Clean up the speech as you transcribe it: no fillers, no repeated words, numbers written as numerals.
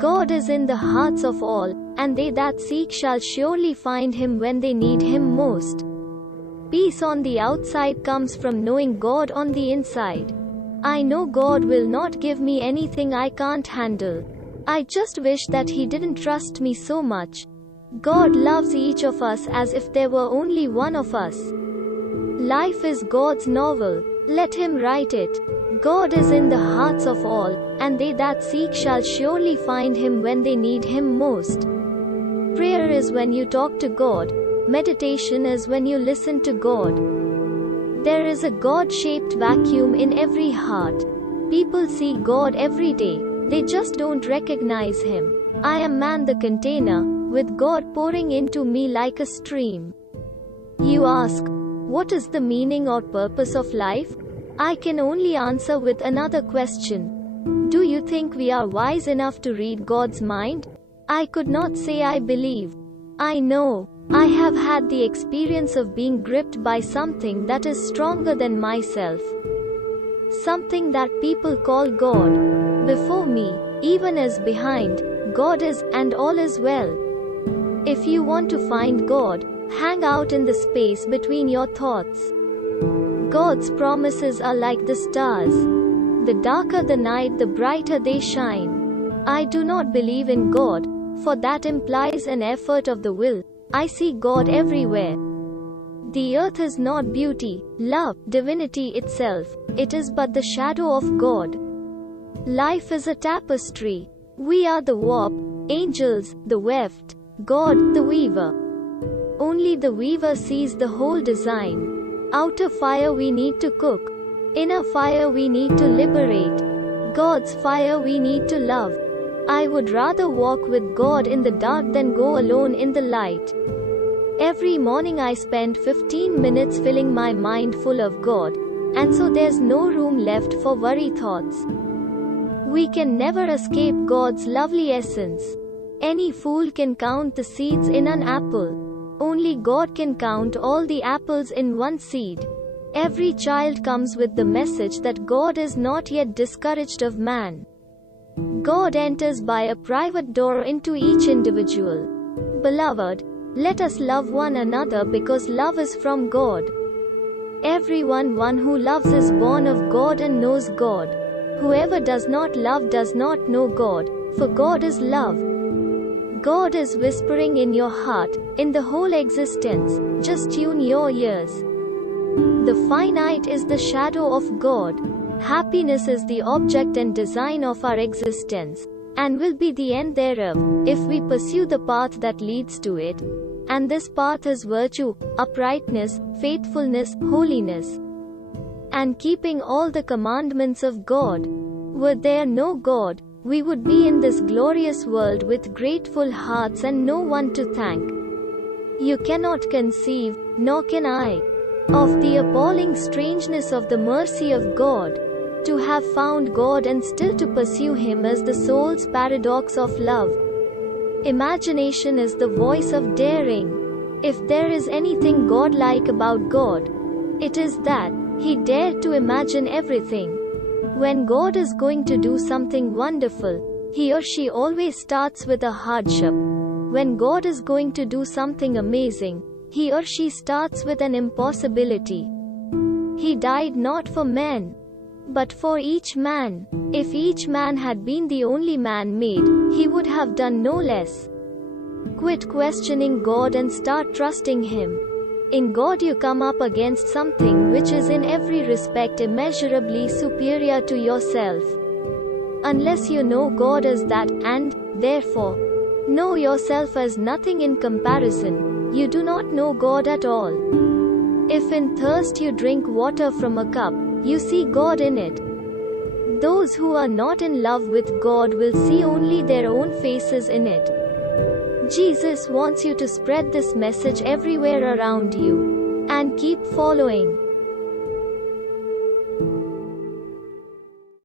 God is in the hearts of all, and they that seek shall surely find him when they need him most. Peace on the outside comes from knowing God on the inside. I know God will not give me anything I can't handle. I just wish that he didn't trust me so much. God loves each of us as if there were only one of us. Life is God's novel. Let him write it. God is in the hearts of all, and they that seek shall surely find him when they need him most. Prayer is when you talk to God. Meditation is when you listen to God. There is a God-shaped vacuum in every heart. People see God every day. They just don't recognize him. I am man the container, with God pouring into me like a stream. You ask, what is the meaning or purpose of life? I can only answer with another question. Do you think we are wise enough to read God's mind? I could not say I believe. I know. I have had the experience of being gripped by something that is stronger than myself. Something that people call God. Before me, even as behind, God is, and all is well. If you want to find God, hang out in the space between your thoughts. God's promises are like the stars. The darker the night, the brighter they shine. I do not believe in God, for that implies an effort of the will. I see God everywhere. The earth is not beauty, love, divinity itself. It is but the shadow of God. Life is a tapestry. We are the warp, angels, the weft, God, the weaver. Only the weaver sees the whole design. Outer fire we need to cook. Inner fire we need to liberate. God's fire we need to love. I would rather walk with God in the dark than go alone in the light. Every morning I spend 15 minutes filling my mind full of God, and so there's no room left for worry thoughts. We can never escape God's lovely essence. Any fool can count the seeds in an apple. Only God can count all the apples in one seed. Every child comes with the message that God is not yet discouraged of man. God enters by a private door into each individual. Beloved, let us love one another because love is from God. One who loves is born of God and knows God. Whoever does not love does not know God, for God is love. God is whispering in your heart, in the whole existence. Just tune your ears. The finite is the shadow of God. Happiness is the object and design of our existence, and will be the end thereof, if we pursue the path that leads to it. And this path is virtue, uprightness, faithfulness, holiness, and keeping all the commandments of God. Were there no God, we would be in this glorious world with grateful hearts and no one to thank. You cannot conceive, nor can I, of the appalling strangeness of the mercy of God. To have found God and still to pursue him is the soul's paradox of love. Imagination is the voice of daring. If there is anything godlike about God, it is that he dared to imagine everything. When God is going to do something wonderful, he or she always starts with a hardship. When God is going to do something amazing, he or she starts with an impossibility. He died not for men, but for each man. If each man had been the only man made, he would have done no less. Quit questioning God and start trusting him. In God you come up against something which is in every respect immeasurably superior to yourself. Unless you know God as that, and, therefore, know yourself as nothing in comparison, you do not know God at all. If in thirst you drink water from a cup, you see God in it. Those who are not in love with God will see only their own faces in it. Jesus wants you to spread this message everywhere around you. And keep following.